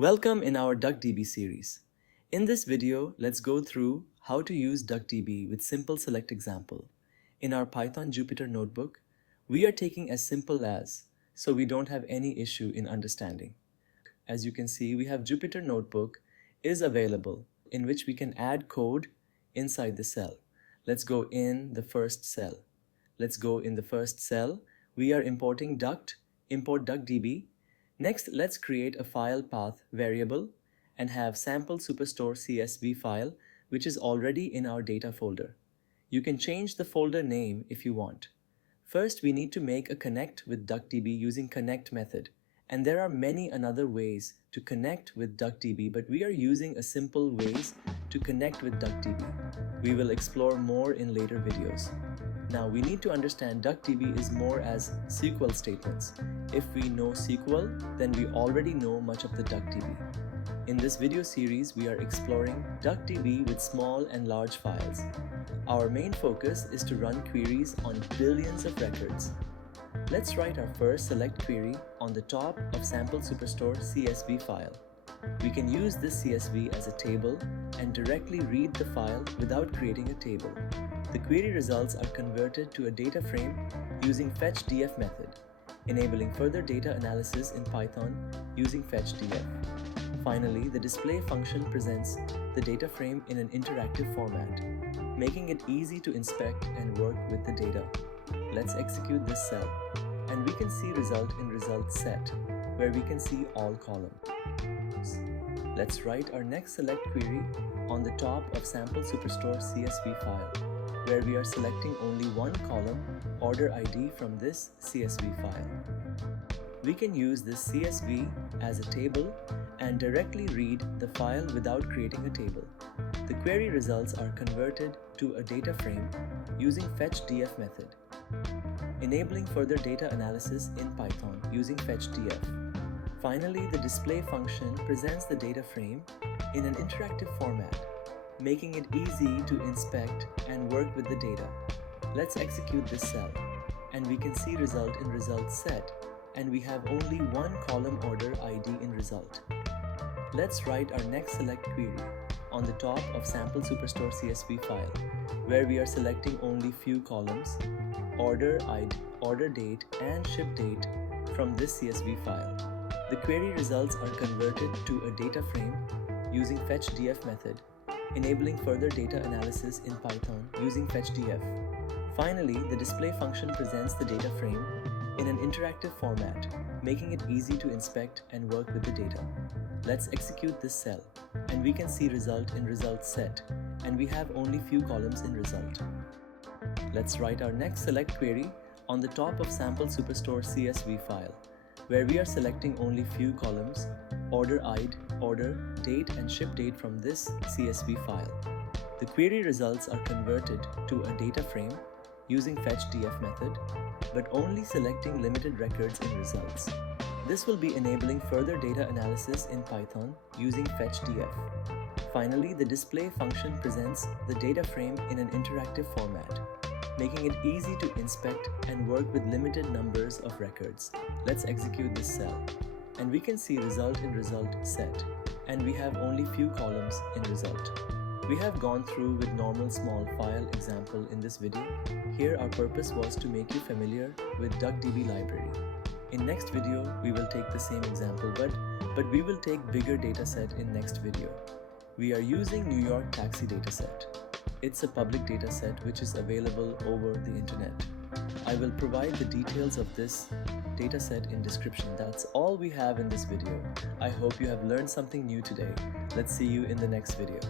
Welcome in our DuckDB series. In this video, let's go through how to use DuckDB with simple select example. In our Python Jupyter notebook, we are taking as simple as, so we don't have any issue in understanding. As you can see, we have Jupyter notebook is available in which we can add code inside the cell. Let's go in the first cell. Let's go in the first cell. We are importing duct, import DuckDB. Next, let's create a file path variable and have sample superstore CSV file, which is already in our data folder. You can change the folder name if you want. First, we need to make a connect with DuckDB using connect method. And there are many another ways to connect with DuckDB, but we are using a simple ways to connect with DuckDB. We will explore more in later videos. Now we need to understand DuckDB is more as SQL statements. If we know SQL, then we already know much of the DuckDB. In this video series, we are exploring DuckDB with small and large files. Our main focus is to run queries on billions of records. Let's write our first select query on the top of sample superstore CSV file. We can use this CSV as a table and directly read the file without creating a table. The query results are converted to a data frame using fetchdf method, enabling further data analysis in Python using fetchdf. Finally, the display function presents the data frame in an interactive format, making it easy to inspect and work with the data. Let's execute this cell, and we can see result in result set, where we can see all columns. Let's write our next select query on the top of sample superstore CSV file, where we are selecting only one column, order ID, from this CSV file. We can use this CSV as a table and directly read the file without creating a table. The query results are converted to a data frame using fetchdf method, enabling further data analysis in Python using fetchdf. Finally, the display function presents the data frame in an interactive format, making it easy to inspect and work with the data. Let's execute this cell, and we can see result in result set, and we have only one column order ID in result. Let's write our next select query on the top of sample superstore CSV file, where we are selecting only few columns, order ID, order date, and ship date from this CSV file. The query results are converted to a data frame using fetchdf method, enabling further data analysis in Python using fetchdf. Finally, the display function presents the data frame in an interactive format, making it easy to inspect and work with the data. Let's execute this cell, and we can see result in result set, and we have only few columns in result. Let's write our next select query on the top of sample superstore CSV file, where we are selecting only few columns, order ID, order, date, and ship date from this CSV file. The query results are converted to a data frame using fetchdf method, but only selecting limited records in results. This will be enabling further data analysis in Python using fetchdf. Finally, the display function presents the data frame in an interactive format, making it easy to inspect and work with limited numbers of records. Let's execute this cell, and we can see result in result set, and we have only few columns in result. We have gone through with normal small file example in this video. Here our purpose was to make you familiar with DuckDB library. In next video, we will take the same example, but we will take bigger dataset in next video. We are using New York taxi dataset. It's a public dataset which is available over the internet. I will provide the details of this dataset in description. That's all we have in this video. I hope you have learned something new today. Let's see you in the next video.